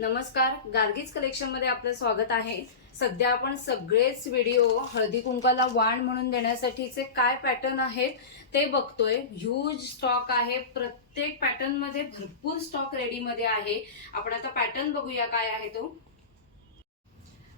नमस्कार गार्गीज कलेक्शनमध्ये आपलं स्वागत आहे. सध्या आपण सगळेच व्हिडिओ हळदी कुंकाला वाण म्हणून देण्यासाठीचे काय पॅटर्न आहेत ते बघतोय. ह्यूज स्टॉक आहे. प्रत्येक पॅटर्नमध्ये भरपूर स्टॉक रेडी मध्ये आहे. आपण आता पॅटर्न बघूया काय आहे तो.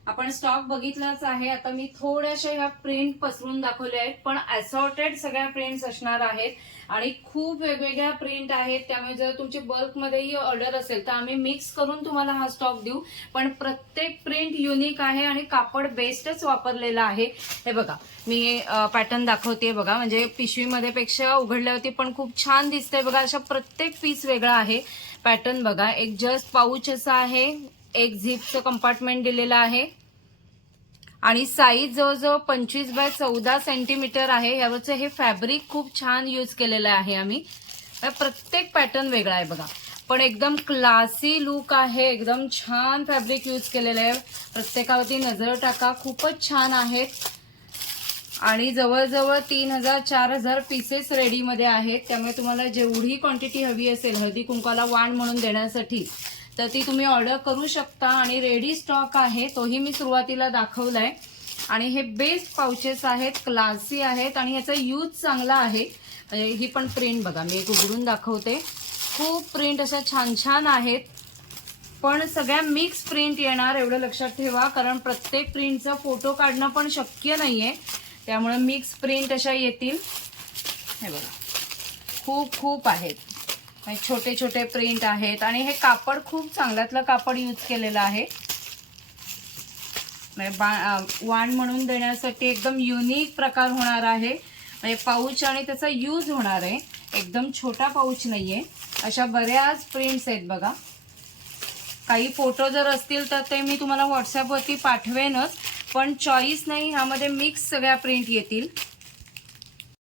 आपण स्टॉक बघितलाच आहे. आता मी थोड्याशा ह्या प्रिंट पसरून दाखवल्या आहेत पण असॉर्टेड सगळ्या प्रिंट्स असणार आहेत. आणि खूप वेगवेगळ्या प्रिंट आहेत. त्यामुळे जर तुमची बल्कमध्येही ऑर्डर असेल तर आम्ही मिक्स करून तुम्हाला हा स्टॉक देऊ. पण प्रत्येक प्रिंट युनिक आहे आणि कापड बेस्टच वापरलेला आहे. हे बघा मी पॅटर्न दाखवते बघा. म्हणजे पिशवीमध्ये पेक्षा उघडल्यावरती पण खूप छान दिसतंय बघा. अशा प्रत्येक पीस वेगळा आहे. पॅटर्न बघा. एक जस्ट पाऊच असं आहे. एक झिपचं कंपार्टमेंट दिलेलं आहे. आणि साईज जवळजवळ पंचवीस बाय चौदा सेंटीमीटर आहे. यावरचं हे फॅब्रिक खूप छान यूज केलेलं आहे आम्ही. प्रत्येक पॅटर्न वेगळा आहे बघा. पण एकदम क्लासी लुक आहे. एकदम छान फॅब्रिक यूज केलेलं आहे. प्रत्येकावरती नजर टाका. खूपच छान आहेत आणि जवळजवळ तीन हजार चार हजार पीसेस रेडीमध्ये आहेत. त्यामुळे तुम्हाला जेवढी क्वांटिटी हवी असेल हळदी कुंकाला वाण म्हणून देण्यासाठी तर ती तुम्ही ऑर्डर करू शकता आणि रेडी स्टॉक आहे तोही मी सुरुवातीला दाखवलाय. आणि हे बेस्ट पाउचेस आहेत क्लासी आहेत आणि याचा यूज चांगला आहे. ही पण प्रिंट बघा मी एक उघडून दाखवते. खूप प्रिंट अशा छान छान आहेत. पण सगळ्या मिक्स प्रिंट येणार एवढं लक्षात ठेवा कारण प्रत्येक प्रिंटचा फोटो काढणं पण शक्य नाहीये. त्यामुळे मिक्स प्रिंट अशा येतील. हे बघा. खूप खूप आहेत. छोटे छोटे प्रिंट आहेत. आणि हे कापड खूप चांगल्यातलं कापड यूज केलेलं आहे. म्हणजे बा- वाण म्हणून देण्यासाठी एकदम युनिक प्रकार होणार आहे. म्हणजे पाऊच आणि त्याचा यूज होणार आहे. एकदम छोटा पाऊच आहे अशा बऱ्याच प्रिंट्स आहेत बघा. काही फोटो जर असतील तर ते मी तुम्हाला व्हॉट्सअपवरती पाठवेनच. पण चॉईस नाही ह्यामध्ये मिक्स सगळ्या प्रिंट येतील.